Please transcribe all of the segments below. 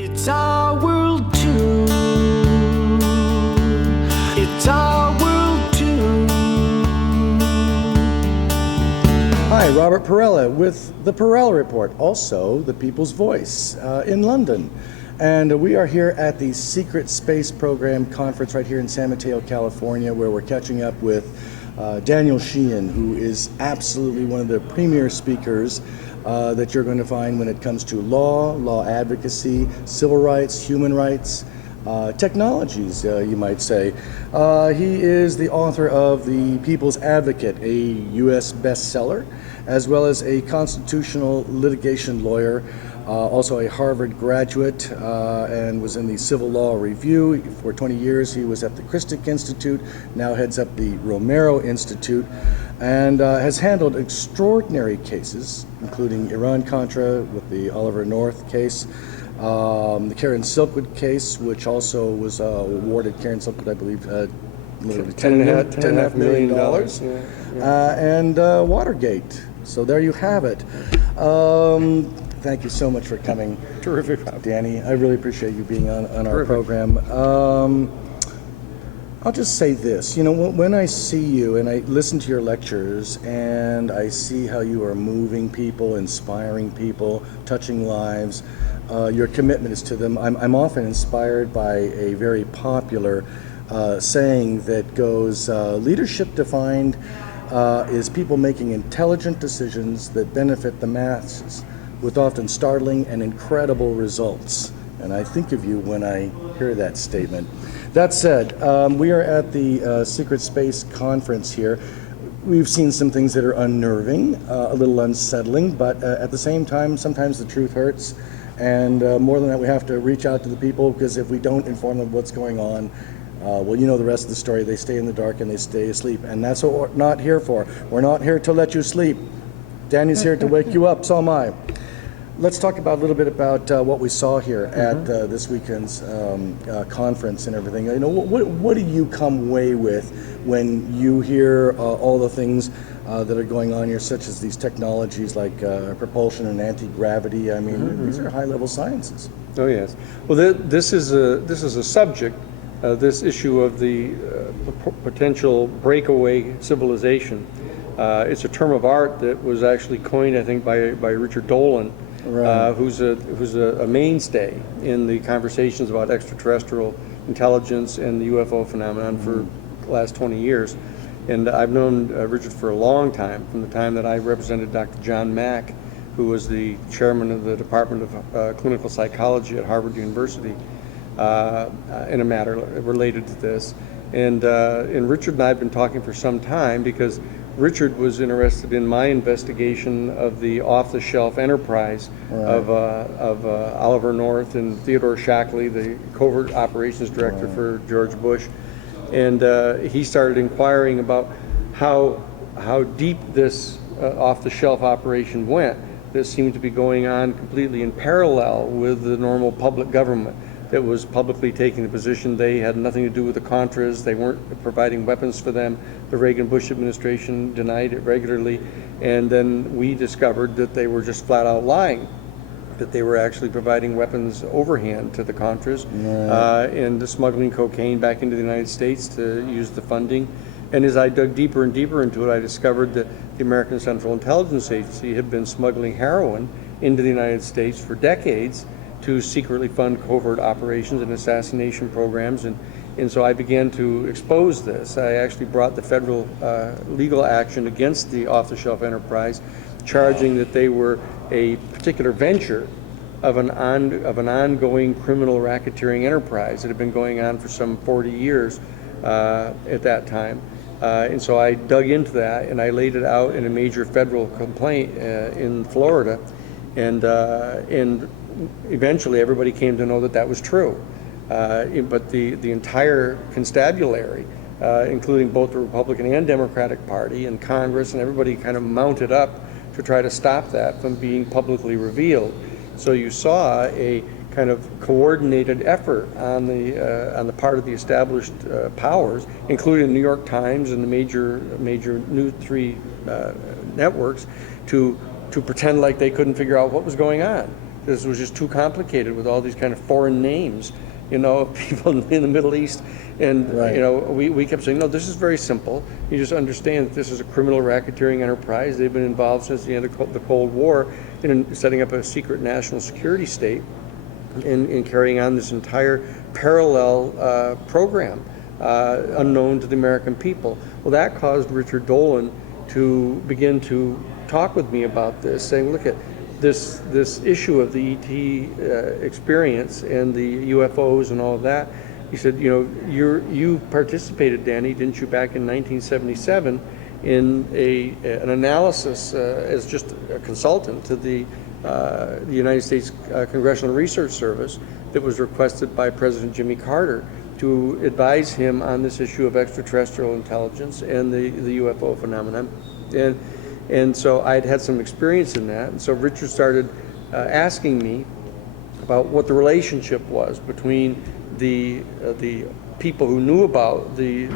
It's our world too. It's our world too. Hi, Robert Perala with the Perala Report, also the People's Voice in London. And we are here at the Secret Space Program Conference right here in San Mateo, California, where we're catching up with Daniel Sheehan, who is absolutely one of the premier speakers that you're going to find when it comes to law advocacy, civil rights, human rights, technologies, you might say. He is the author of The People's Advocate, a U.S. bestseller, as well as a constitutional litigation lawyer, also a Harvard graduate, and was in the Civil Law Review. For 20 years, he was at the Christic Institute, now heads up the Romero Institute, and has handled extraordinary cases, including Iran-Contra with the Oliver North case, the Karen Silkwood case, which also was awarded Karen Silkwood, I believe, $10.5 million, and Watergate. So there you have it. Thank you so much for coming. Terrific, Danny. I really appreciate you being on our program. I'll just say this, you know, when I see you and I listen to your lectures and I see how you are moving people, inspiring people, touching lives, your commitment is to them. I'm often inspired by a very popular saying that goes, leadership defined is people making intelligent decisions that benefit the masses with often startling and incredible results. And I think of you when I hear that statement. That said, we are at the Secret Space Conference here. We've seen some things that are unnerving, a little unsettling, but at the same time, sometimes the truth hurts. And more than that, we have to reach out to the people, because if we don't inform them what's going on, well, you know the rest of the story. They stay in the dark and they stay asleep. And that's what we're not here for. We're not here to let you sleep. Danny's here to wake you up, so am I. Let's talk about a little bit about what we saw here at this weekend's conference and everything. You know, what do you come away with when you hear all the things that are going on here, such as these technologies like propulsion and anti-gravity? I mean, these are high-level sciences. Oh yes. Well, this is a subject. This issue of the potential breakaway civilization. It's a term of art that was actually coined, I think, by Richard Dolan. Right. Who's a mainstay in the conversations about extraterrestrial intelligence and the UFO phenomenon for the last 20 years. And I've known Richard for a long time, from the time that I represented Dr. John Mack, who was the chairman of the Department of Clinical Psychology at Harvard University, in a matter related to this. And Richard and I have been talking for some time, because Richard was interested in my investigation of the off-the-shelf enterprise of Oliver North and Theodore Shackley, the covert operations director for George Bush, and he started inquiring about how deep this off-the-shelf operation went. This seemed to be going on completely in parallel with the normal public government that was publicly taking the position they had nothing to do with the Contras. They weren't providing weapons for them. The Reagan-Bush administration denied it regularly. And then we discovered that they were just flat out lying, that they were actually providing weapons overhand to the Contras, and smuggling cocaine back into the United States to use the funding. And as I dug deeper and deeper into it, I discovered that the American Central Intelligence Agency had been smuggling heroin into the United States for decades to secretly fund covert operations and assassination programs, and so I began to expose this. I actually brought the federal legal action against the off-the-shelf enterprise, charging that they were a particular venture of an ongoing criminal racketeering enterprise that had been going on for some 40 years at that time. And so I dug into that, and I laid it out in a major federal complaint in Florida, and eventually everybody came to know that that was true. But the entire constabulary, including both the Republican and Democratic Party and Congress and everybody, kind of mounted up to try to stop that from being publicly revealed. So you saw a kind of coordinated effort on the part of the established powers, including the New York Times and the major News 3 networks, to pretend like they couldn't figure out what was going on. this was just too complicated with all these kind of foreign names, of people in the Middle East. And, we kept saying, no, this is very simple. You just understand that this is a criminal racketeering enterprise. They've been involved since the end of the Cold War in setting up a secret national security state and carrying on this entire parallel program unknown to the American people. Well, that caused Richard Dolan to begin to talk with me about this, saying, look at this issue of the ET experience and the UFOs and all of that. He said, you participated, Danny, didn't you, back in 1977 in an analysis as just a consultant to the United States Congressional Research Service that was requested by President Jimmy Carter to advise him on this issue of extraterrestrial intelligence and the UFO phenomenon. And so I'd had some experience in that. And so Richard started asking me about what the relationship was between the people who knew about the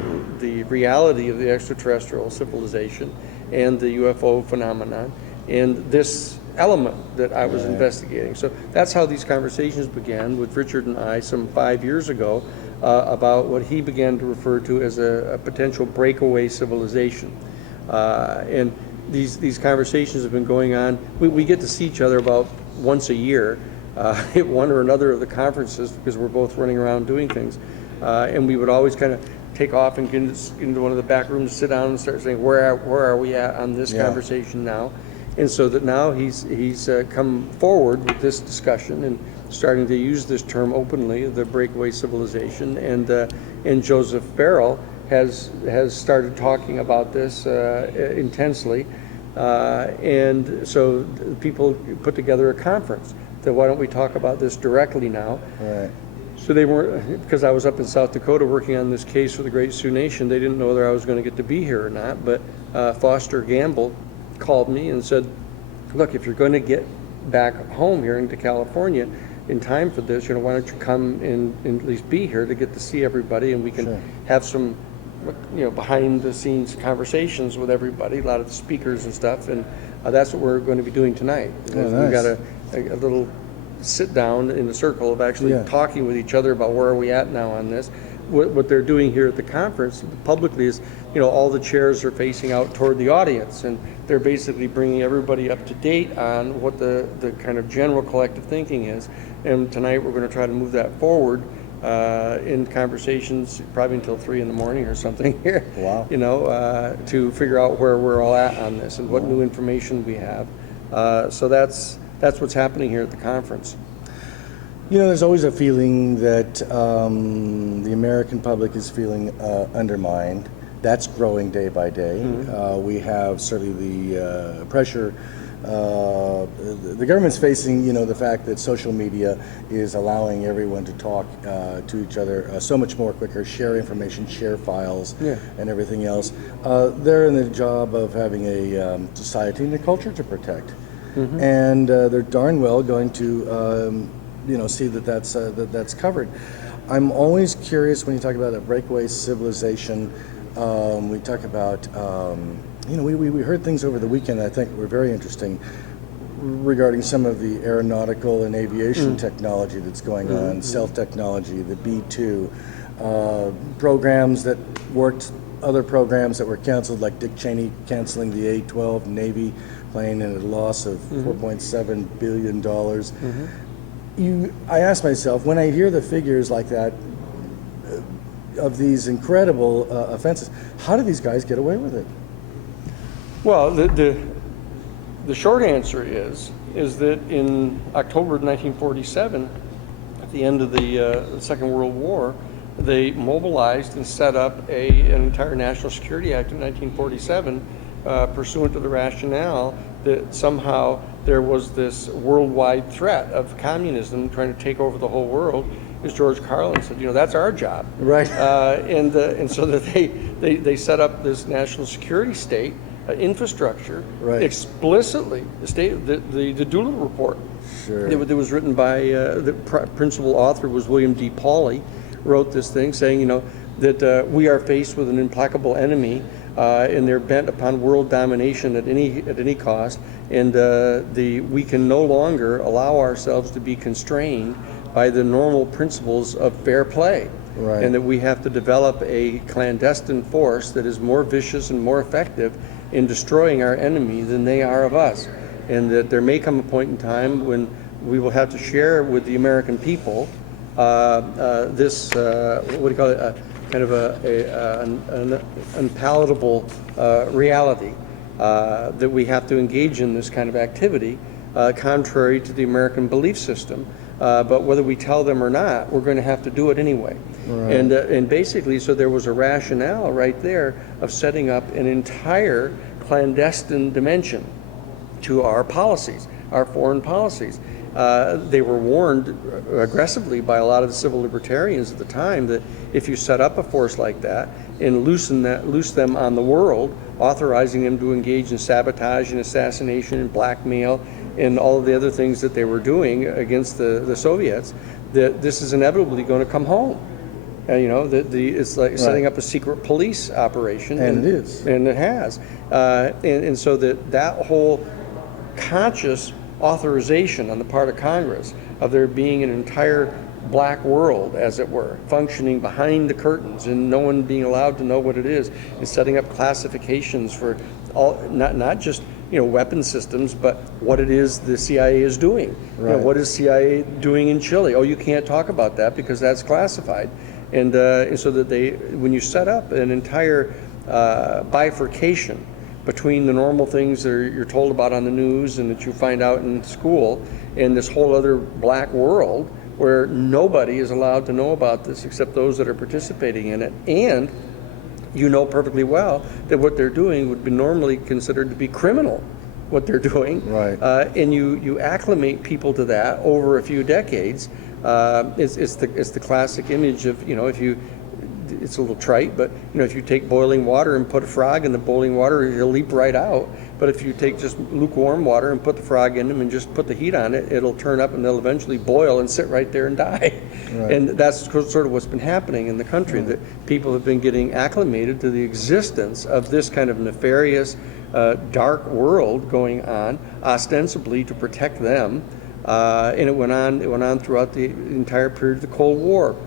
reality of the extraterrestrial civilization and the UFO phenomenon and this element that I was investigating. So that's how these conversations began with Richard and I some 5 years ago about what he began to refer to as a potential breakaway civilization. And these conversations have been going on. We get to see each other about once a year at one or another of the conferences because we're both running around doing things. And we would always kind of take off and get into one of the back rooms, sit down and start saying, where are we at on this conversation now? And so that now he's come forward with this discussion and starting to use this term openly, the breakaway civilization. And Joseph Farrell has started talking about this intensely. And so people put together a conference that why don't we talk about this directly now? Right. So they weren't, because I was up in South Dakota working on this case for the Great Sioux Nation, they didn't know whether I was going to get to be here or not. But Foster Gamble called me and said, look, if you're going to get back home here into California in time for this, why don't you come and at least be here to get to see everybody, and we can have some behind the scenes conversations with everybody, a lot of the speakers and stuff. And that's what we're going to be doing tonight. Oh, nice. We've got a little sit down in a circle of actually talking with each other about where are we at now on this. What they're doing here at the conference publicly is, all the chairs are facing out toward the audience, and they're basically bringing everybody up to date on what the kind of general collective thinking is. And tonight we're going to try to move that forward in conversations probably until 3 in the morning or something here. Wow. To figure out where we're all at on this and what new information we have. So that's what's happening here at the conference. There's always a feeling that the American public is feeling undermined. That's growing day by day. Mm-hmm. We have certainly the pressure. The government's facing, the fact that social media is allowing everyone to talk to each other so much more quicker, share information, share files, and everything else. They're in the job of having a society and a culture to protect. Mm-hmm. And they're darn well going to see that that's covered. I'm always curious when you talk about a breakaway civilization. We talk about, we heard things over the weekend that I think were very interesting regarding some of the aeronautical and aviation technology that's going on, stealth technology, the B-2, programs that worked, other programs that were canceled, like Dick Cheney canceling the A-12 Navy plane and a loss of $4.7 billion. I ask myself, when I hear the figures like that, of these incredible offenses, how do these guys get away with it? Well, the short answer is that in October of 1947, at the end of the Second World War, they mobilized and set up an entire National Security Act in 1947, pursuant to the rationale that somehow there was this worldwide threat of communism trying to take over the whole world. As George Carlin said, that's our job. Right. And so that they set up this national security state infrastructure explicitly. The Doolittle Report. Sure. It was written by the principal author was William D. Pauley, wrote this thing saying, that we are faced with an implacable enemy and they're bent upon world domination at any cost. And we can no longer allow ourselves to be constrained by the normal principles of fair play. Right. And that we have to develop a clandestine force that is more vicious and more effective in destroying our enemy than they are of us. And that there may come a point in time when we will have to share with the American people this, what do you call it, kind of an unpalatable reality, that we have to engage in this kind of activity contrary to the American belief system. But whether we tell them or not, we're going to have to do it anyway. Right. And basically, so there was a rationale right there of setting up an entire clandestine dimension to our policies, our foreign policies. They were warned aggressively by a lot of the civil libertarians at the time that if you set up a force like that and loose them on the world, authorizing them to engage in sabotage and assassination and blackmail and all of the other things that they were doing against the Soviets, that this is inevitably going to come home. It's like setting up a secret police operation. And it is. And it has. And so that whole conscious authorization on the part of Congress of there being an entire black world, as it were, functioning behind the curtains and no one being allowed to know what it is, and setting up classifications for all, not just weapon systems, but what it is the CIA is doing. Right. What is CIA doing in Chile? Oh, you can't talk about that because that's classified. And so that when you set up an entire bifurcation between the normal things that you're told about on the news and that you find out in school, and this whole other black world where nobody is allowed to know about this except those that are participating in it, and you know perfectly well that what they're doing would be normally considered to be criminal, what they're doing. Right. And you acclimate people to that over a few decades. It's the classic image of, if you, it's a little trite, but if you take boiling water and put a frog in the boiling water, he'll leap right out. But if you take just lukewarm water and put the frog in him and just put the heat on it, it'll turn up and they'll eventually boil and sit right there and die. Right. And that's sort of what's been happening in the country, that people have been getting acclimated to the existence of this kind of nefarious, dark world going on, ostensibly to protect them. And it went on throughout the entire period of the Cold War.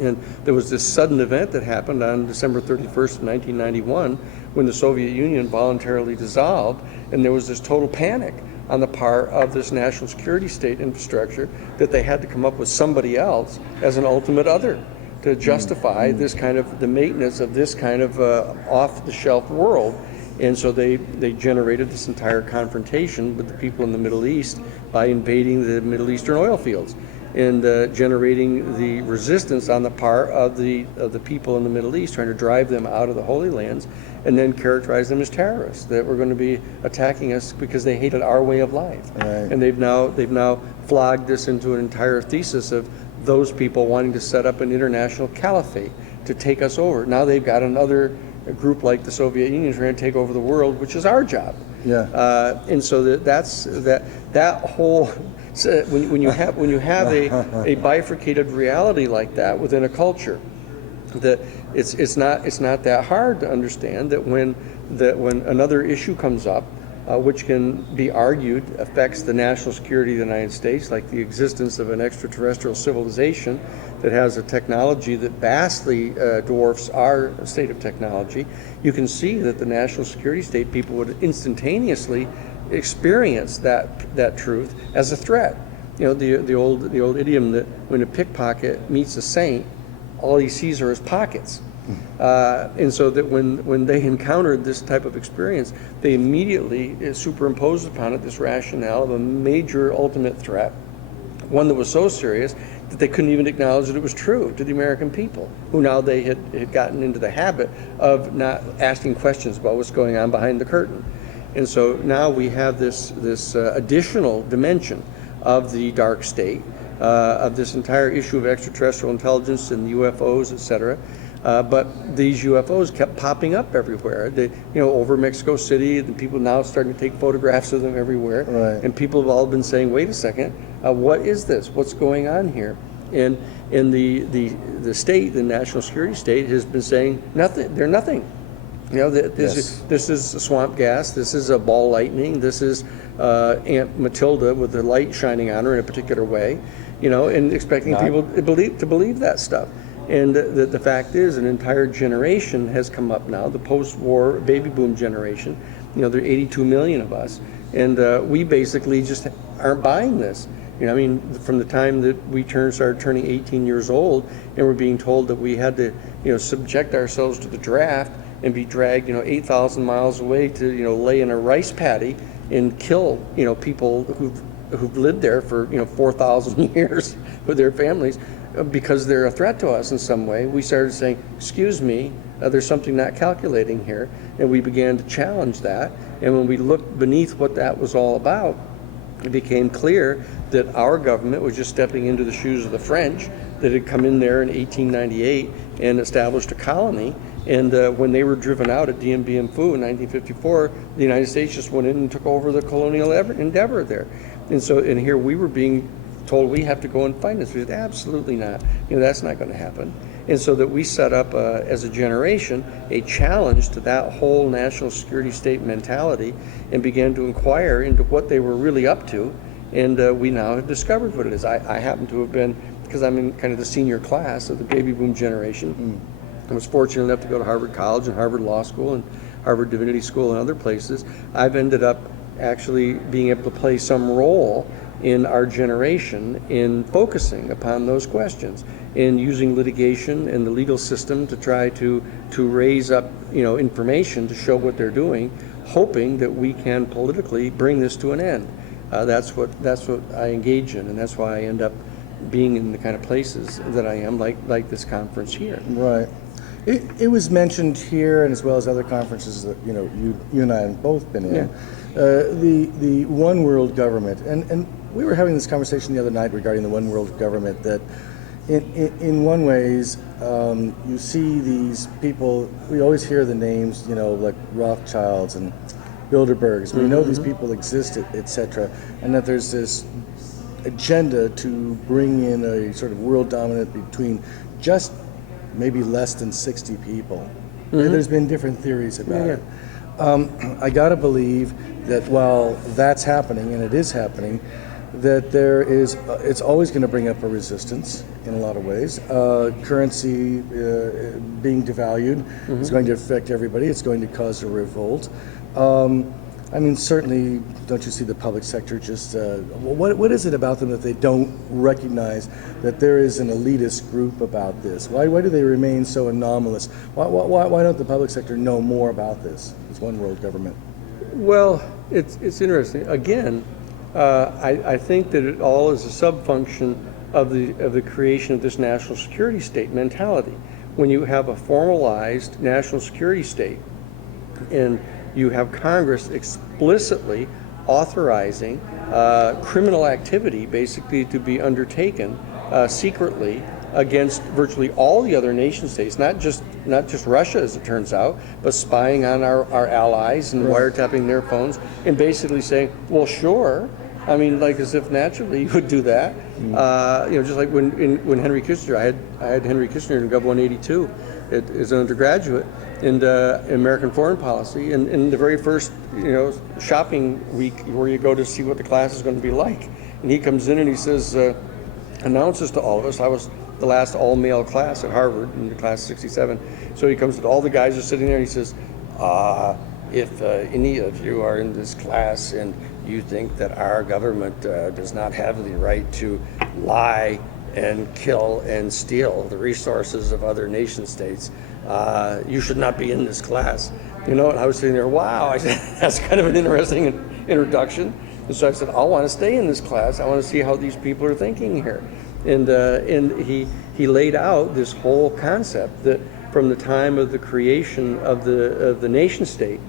And there was this sudden event that happened on December 31st of 1991 when the Soviet Union voluntarily dissolved, and there was this total panic on the part of this national security state infrastructure that they had to come up with somebody else as an ultimate other to justify this kind of the maintenance of this kind of off-the-shelf world. And so they generated this entire confrontation with the people in the Middle East by invading the Middle Eastern oil fields and generating the resistance on the part of the people in the Middle East, trying to drive them out of the Holy Lands, and then characterize them as terrorists that were going to be attacking us because they hated our way of life. Right. And they've now flogged this into an entire thesis of those people wanting to set up an international caliphate to take us over. Now they've got another group like the Soviet Union trying to take over the world, which is our job. Yeah. And so that whole. So when you have a bifurcated reality like that within a culture, that it's not that hard to understand that when another issue comes up, which can be argued affects the national security of the United States, like the existence of an extraterrestrial civilization that has a technology that vastly dwarfs our state of technology, you can see that the national security state people would instantaneously experience that truth as a threat. The old idiom that when a pickpocket meets a saint, all he sees are his pockets. And so that when they encountered this type of experience, they immediately superimposed upon it this rationale of a major ultimate threat, one that was so serious that they couldn't even acknowledge that it was true to the American people, who now they had gotten into the habit of not asking questions about what's going on behind the curtain. And so now we have this additional dimension of the dark state, of this entire issue of extraterrestrial intelligence and UFOs, etc. But these UFOs kept popping up everywhere. Over Mexico City, the people now starting to take photographs of them everywhere. Right. And people have all been saying, "Wait a second, what is this? What's going on here?" And the state, the national security state, has been saying nothing. They're nothing. You know, Yes. this is swamp gas, this is a ball lightning, this is Aunt Matilda with the light shining on her in a particular way, you know, and expecting people to believe that stuff. And the fact is, an entire generation has come up now, the post-war baby boom generation. You know, there are 82 million of us, and we basically just aren't buying this. You know, I mean, from the time that we started turning 18 years old, and we're being told that we had to, you know, subject ourselves to the draft and be dragged, you know, 8,000 miles away to, you know, lay in a rice paddy and kill, you know, people who've lived there for, you know, 4,000 years with their families because they're a threat to us in some way. We started saying, excuse me, there's something not calculating here, and we began to challenge that. And when we looked beneath what that was all about, it became clear that our government was just stepping into the shoes of the French that had come in there in 1898 and established a colony. And when they were driven out at Dien Bien Phu in 1954, the United States just went in and took over the colonial endeavor there. And so, and here we were being told we have to go and fight this. We said, absolutely not. You know, that's not going to happen. And so that we set up, as a generation, a challenge to that whole national security state mentality and began to inquire into what they were really up to. And we now have discovered what it is. I happen to have been, because I'm in kind of the senior class of the baby boom generation, I was fortunate enough to go to Harvard College and Harvard Law School and Harvard Divinity School and other places. I've ended up actually being able to play some role in our generation in focusing upon those questions and using litigation and the legal system to try to raise up, you know, information to show what they're doing, hoping that we can politically bring this to an end. That's what I engage in, and that's why I end up being in the kind of places that I am, like this conference here. Right. It was mentioned here, and as well as other conferences that you know you and I have both been in. Yeah. The one world government, and we were having this conversation the other night regarding the one world government. That in one ways, you see these people. We always hear the names, you know, like Rothschilds and Bilderbergs. We know these people exist, etc., and that there's this agenda to bring in a sort of world dominant between just maybe less than 60 people. There's been different theories about it. I gotta believe that while that's happening, and it is happening, that there is, it's always going to bring up a resistance in a lot of ways. Currency being devalued is going to affect everybody. It's going to cause a revolt. I mean, certainly, don't you see the public sector just, what is it about them that they don't recognize that there is an elitist group about this? Why do they remain so anomalous? Why don't the public sector know more about this one world government? Well, it's interesting. Again, I think that it all is a sub-function of the creation of this national security state mentality. When you have a formalized national security state, and you have Congress explicitly authorizing criminal activity basically to be undertaken secretly against virtually all the other nation states, not just Russia as it turns out, but spying on our allies and wiretapping their phones and basically saying, well, sure. I mean, like as if naturally you would do that. You know, just like when Henry Kissinger, I had Henry Kissinger in Gov 182 as an undergraduate in American foreign policy, and in the very first, you know, shopping week where you go to see what the class is going to be like, and he comes in and he says, announces to all of us, I was the last all-male class at Harvard in the class of 67, so he comes to all the guys are sitting there and he says, if any of you are in this class and you think that our government does not have the right to lie and kill and steal the resources of other nation states, you should not be in this class. You know, and I was sitting there, wow, I said, that's kind of an interesting introduction. And so I said, I want to stay in this class. I want to see how these people are thinking here. And he laid out this whole concept that from the time of the creation of the nation state,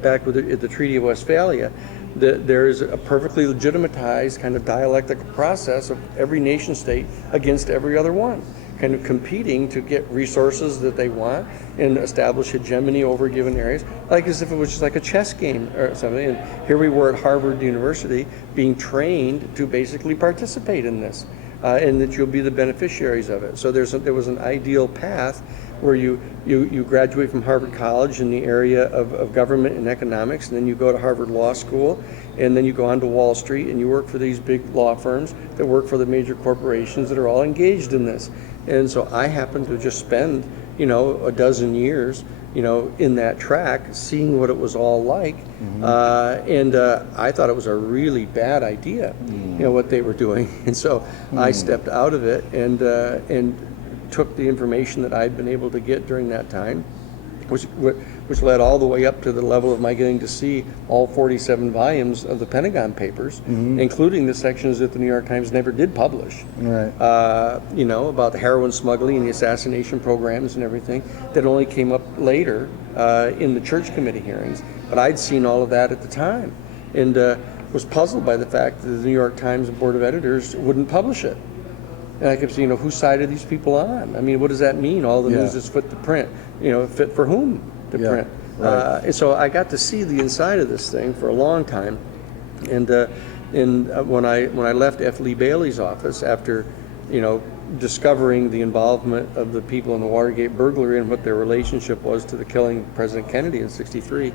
back with the Treaty of Westphalia, that there is a perfectly legitimatized kind of dialectical process of every nation state against every other one, kind of competing to get resources that they want and establish hegemony over given areas, like as if it was just like a chess game or something. And here we were at Harvard University being trained to basically participate in this. and that you'll be the beneficiaries of it. So there was an ideal path where you graduate from Harvard College in the area of government and economics, and then you go to Harvard Law School, and then you go on to Wall Street, and you work for these big law firms that work for the major corporations that are all engaged in this. And so I happened to just spend, a dozen years, in that track, seeing what it was all like. And I thought it was a really bad idea, what they were doing. And so I stepped out of it and took the information that I'd been able to get during that time, which led all the way up to the level of my getting to see all 47 volumes of the Pentagon Papers, including the sections that the New York Times never did publish, Right. About the heroin smuggling and the assassination programs and everything that only came up later in the church committee hearings. But I'd seen all of that at the time, and was puzzled by the fact that the New York Times Board of Editors wouldn't publish it. And I kept saying, whose side are these people on? I mean, what does that mean? All the news is fit to print. Fit for whom to print? Right. And so I got to see the inside of this thing for a long time. And when I left F. Lee Bailey's office after, discovering the involvement of the people in the Watergate burglary and what their relationship was to the killing of President Kennedy in '63,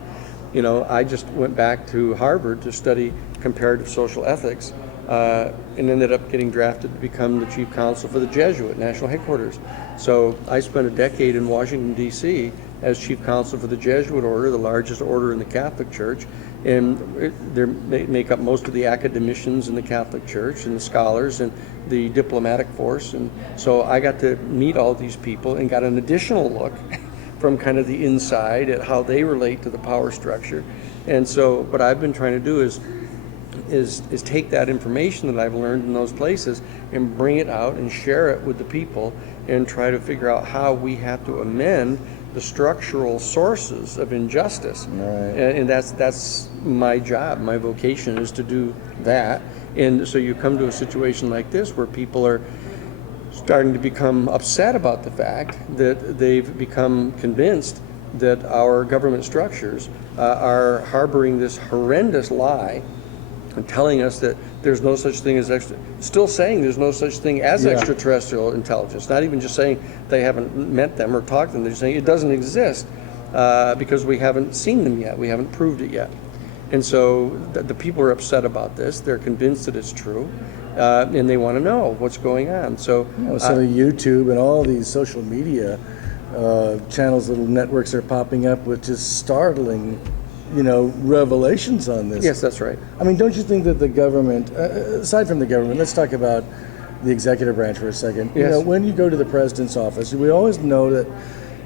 I just went back to Harvard to study comparative social ethics. And ended up getting drafted to become the chief counsel for the Jesuit National Headquarters. So I spent a decade in Washington, D.C. as chief counsel for the Jesuit Order, the largest order in the Catholic Church. And they make up most of the academicians in the Catholic Church and the scholars and the diplomatic force. And so I got to meet all these people and got an additional look from kind of the inside at how they relate to the power structure. And so what I've been trying to do is take that information that I've learned in those places and bring it out and share it with the people and try to figure out how we have to amend the structural sources of injustice. Right. And that's my job. My vocation is to do that. And so you come to a situation like this where people are starting to become upset about the fact that they've become convinced that our government structures are harboring this horrendous lie and telling us that there's no such thing as still saying there's no such thing as extraterrestrial intelligence, not even just saying they haven't met them or talked to them, they're just saying it doesn't exist because we haven't seen them yet, we haven't proved it yet. And so the people are upset about this, they're convinced that it's true, and they want to know what's going on. So, So YouTube and all these social media channels, little networks are popping up with just startling revelations on this. yes, that's right. I mean, don't you think that the government, aside from the government, let's talk about the executive branch for a second. Yes. When you go to the president's office, we always know that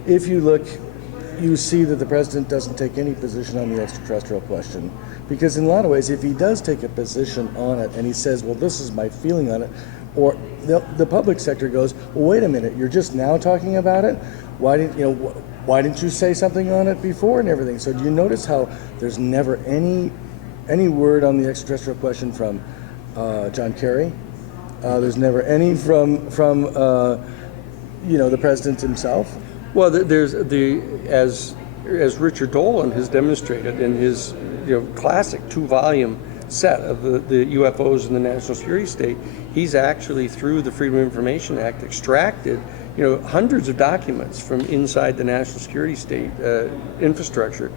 if you look, you see that the president doesn't take any position on the extraterrestrial question. Because in a lot of ways, if he does take a position on it and he says, well, this is my feeling on it, or the public sector goes, well, wait a minute, you're just now talking about it? Why didn't you say something on it before and everything? So do you notice how there's never any word on the extraterrestrial question from John Kerry? There's never any from the president himself. Well, as Richard Dolan has demonstrated in his classic 2-volume set of the UFOs in the national security state, he's actually, through the Freedom of Information Act, extracted hundreds of documents from inside the national security state infrastructure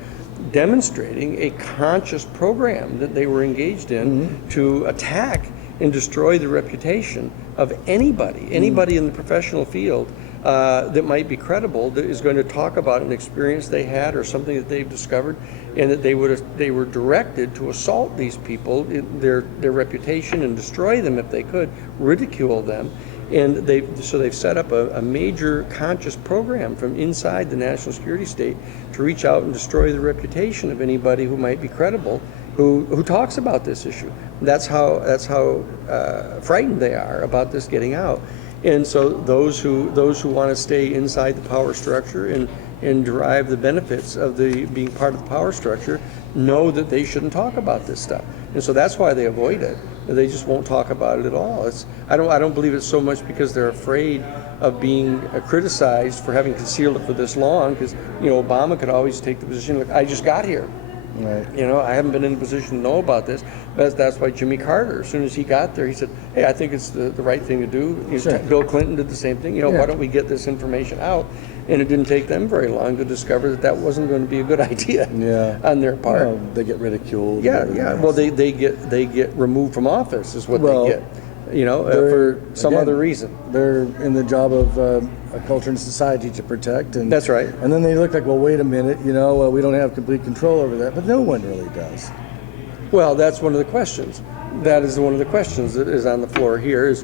demonstrating a conscious program that they were engaged in to attack and destroy the reputation of anybody in the professional field that might be credible, that is going to talk about an experience they had or something that they've discovered, and that they were directed to assault these people, their reputation, and destroy them if they could, ridicule them. And they've set up a major conscious program from inside the national security state to reach out and destroy the reputation of anybody who might be credible, who talks about this issue. That's how frightened they are about this getting out. And so those who want to stay inside the power structure and derive the benefits of being part of the power structure know that they shouldn't talk about this stuff. And so that's why they avoid it. They just won't talk about it at all. I don't believe it's so much because they're afraid of being criticized for having concealed it for this long, because Obama could always take the position, look, I just got here. Right. You know, I haven't been in a position to know about this. That's why Jimmy Carter, as soon as he got there, he said, hey, I think it's the right thing to do. You know, Sure. Bill Clinton did the same thing. You know, Yeah. why don't we get this information out? And it didn't take them very long to discover that that wasn't going to be a good idea Yeah. on their part. Well, they get ridiculed. Yeah, and yeah. everything Well, else. they get removed from office is what Well, they get. You know, They're- for some again, other reason. They're in the job of a culture and society to protect. And That's right. And then they look like, well, wait a minute, you know, we don't have complete control over that. But no one really does. Well, that's one of the questions. That is one of the questions that is on the floor here.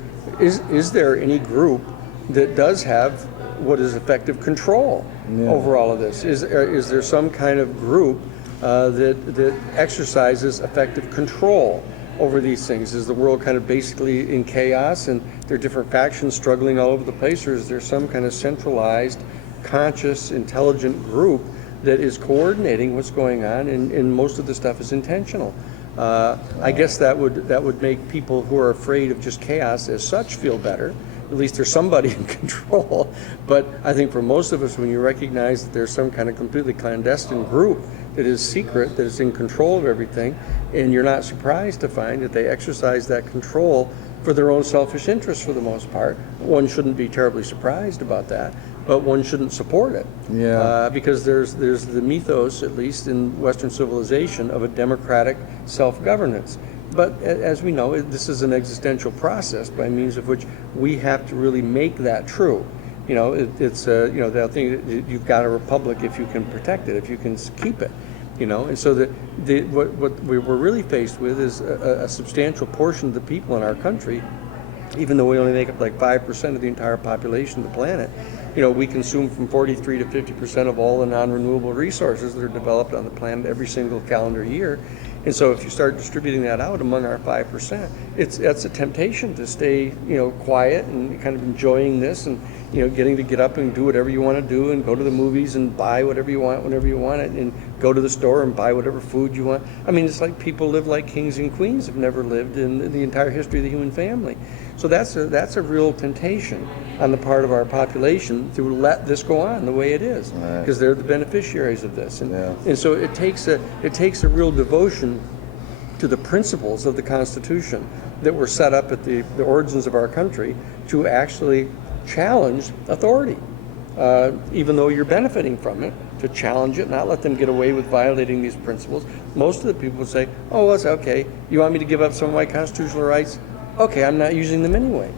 Is there any group that does have what is effective control over all of this? Is there some kind of group that exercises effective control over these things? Is the world kind of basically in chaos and there are different factions struggling all over the place, or is there some kind of centralized, conscious, intelligent group that is coordinating what's going on, and most of the stuff is intentional? I guess that would make people who are afraid of just chaos as such feel better. At least there's somebody in control. But I think for most of us, when you recognize that there's some kind of completely clandestine group that is secret, that is in control of everything, and you're not surprised to find that they exercise that control for their own selfish interests for the most part, one shouldn't be terribly surprised about that, but one shouldn't support it. Yeah. Because there's the mythos, at least in Western civilization, of a democratic self-governance. But as we know, this is an existential process by means of which we have to really make that true. You know, it's you know, that thing, you've got a republic if you can protect it, if you can keep it. You know, and so what we're really faced with is a substantial portion of the people in our country, even though we only make up like 5% of the entire population of the planet. You know, we consume from 43 to 50% of all the non-renewable resources that are developed on the planet every single calendar year. And so if you start distributing that out among our 5%, that's a temptation to stay, you know, quiet and kind of enjoying this, and, you know, getting to get up and do whatever you want to do, and go to the movies and buy whatever you want whenever you want it, and go to the store and buy whatever food you want. I mean, it's like people live like kings and queens have never lived in the entire history of the human family. So that's a real temptation on the part of our population to let this go on the way it is, because they're the beneficiaries of this. And so it takes a real devotion to the principles of the Constitution that were set up at the origins of our country to actually challenge authority, even though you're benefiting from it, to challenge it, not let them get away with violating these principles. Most of the people would say, oh, well, it's okay. You want me to give up some of my constitutional rights? Okay, I'm not using them anyway.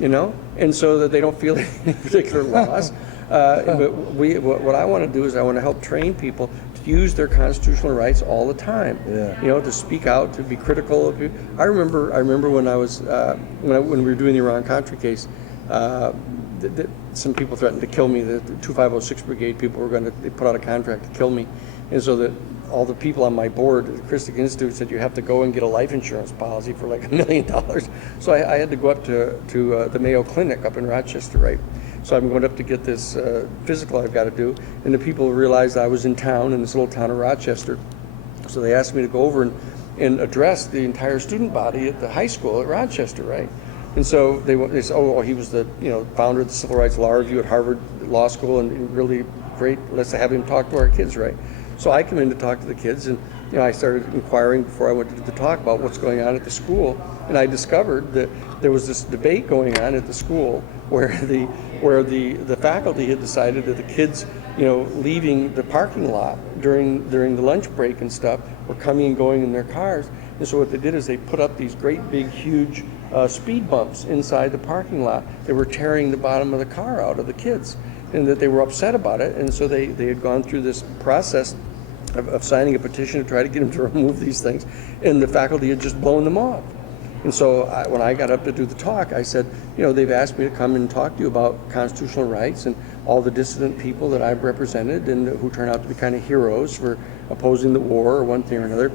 You know, and so that they don't feel any particular loss. But what I want to do is I want to help train people to use their constitutional rights all the time. Yeah. You know, to speak out, to be critical of you. I remember when I was when we were doing the Iran-Contra case. Some people threatened to kill me. The 2506 Brigade people were they put out a contract to kill me, and so that all the people on my board at the Christic Institute said you have to go and get a life insurance policy for like $1 million. So I had to go up to the Mayo Clinic up in Rochester, right? So I'm going up to get this physical I've got to do, and the people realized I was in town, in this little town of Rochester. So they asked me to go over and address the entire student body at the high school at Rochester, right? And so they said, oh, he was the founder of the Civil Rights Law Review at Harvard Law School, and really great. Let's have him talk to our kids, right? So I come in to talk to the kids, and I started inquiring before I went to the talk about what's going on at the school, and I discovered that there was this debate going on at the school where the faculty had decided that the kids, leaving the parking lot during the lunch break and stuff, were coming and going in their cars. And so what they did is they put up these great big huge speed bumps inside the parking lot. They were tearing the bottom of the car out of the kids, and that they were upset about it. And so they had gone through this process of signing a petition to try to get them to remove these things, and the faculty had just blown them off. And so when I got up to do the talk, I said, they've asked me to come and talk to you about constitutional rights and all the dissident people that I've represented and who turn out to be kind of heroes for opposing the war or one thing or another.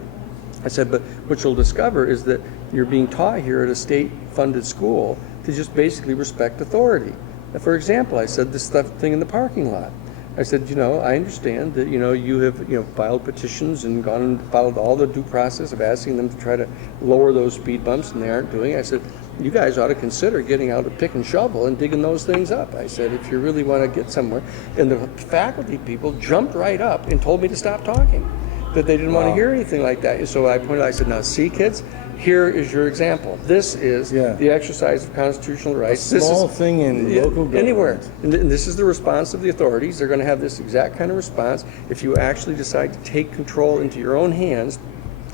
I said, but what you'll discover is that you're being taught here at a state-funded school to just basically respect authority. For example, I said this thing in the parking lot. I said, I understand that, you have, filed petitions and gone and followed all the due process of asking them to try to lower those speed bumps, and they aren't doing it. I said, you guys ought to consider getting out a pick and shovel and digging those things up. I said, if you really want to get somewhere. And the faculty people jumped right up and told me to stop talking. that they didn't want to Wow. hear anything like that. So I pointed out, I said, now see kids, here is your example. This is the exercise of constitutional rights. Small thing in local government. Anywhere. And this is the response of the authorities. They're going to have this exact kind of response if you actually decide to take control into your own hands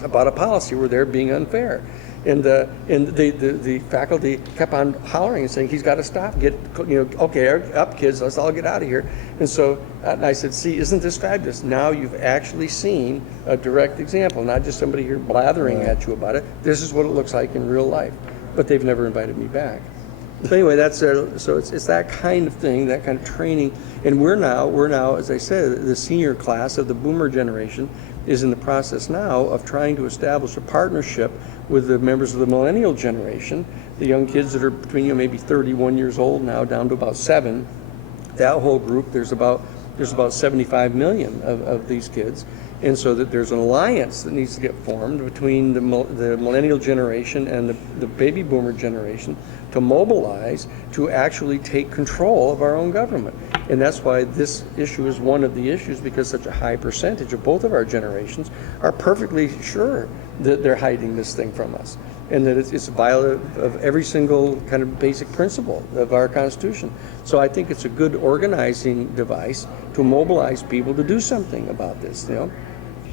about a policy where they're being unfair. And the faculty kept on hollering and saying, he's got to stop, okay, up kids, let's all get out of here. And so I said, see, isn't this fabulous? Now you've actually seen a direct example, not just somebody here blathering at you about it. This is what it looks like in real life. But they've never invited me back. So anyway, so it's that kind of thing, that kind of training. And we're now, as I said, the senior class of the boomer generation is in the process now of trying to establish a partnership with the members of the millennial generation, the young kids that are between maybe 31 years old now down to about 7. That whole group, there's about 75 million of these kids. And so that there's an alliance that needs to get formed between the millennial generation and the baby boomer generation to mobilize to actually take control of our own government. And that's why this issue is one of the issues, because such a high percentage of both of our generations are perfectly sure that they're hiding this thing from us, and that it's violative of every single kind of basic principle of our Constitution. So I think it's a good organizing device to mobilize people to do something about this,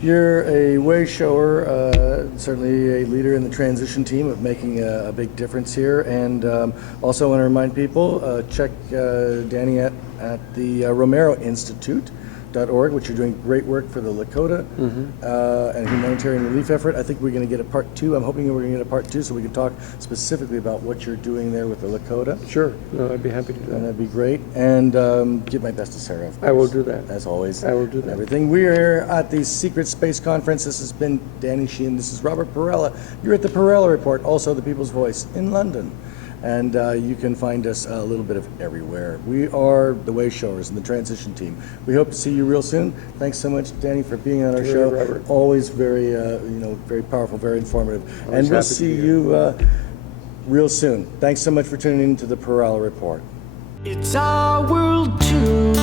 You're a way shower, certainly a leader in the transition team of making a big difference here. And also want to remind people, check Danny at the Romero Institute.org, which are doing great work for the Lakota and humanitarian relief effort. I think we're going to get a part 2. I'm hoping we're going to get a part 2 so we can talk specifically about what you're doing there with the Lakota. Sure. No, I'd be happy to do that. And that'd be great. And give my best to Sarah, of course. I will do that. As always. I will do that. Everything. We're here at the Secret Space Conference. This has been Danny Sheehan. This is Robert Perala. You're at the Perala Report, also the People's Voice in London. And you can find us a little bit of everywhere. We are the way showers and the transition team. We hope to see you real soon. Thanks so much, Danny, for being on our show. Robert. Always very, very powerful, very informative. Always and we'll happy to see be you real soon. Thanks so much for tuning in to the Perala Report. It's our world too.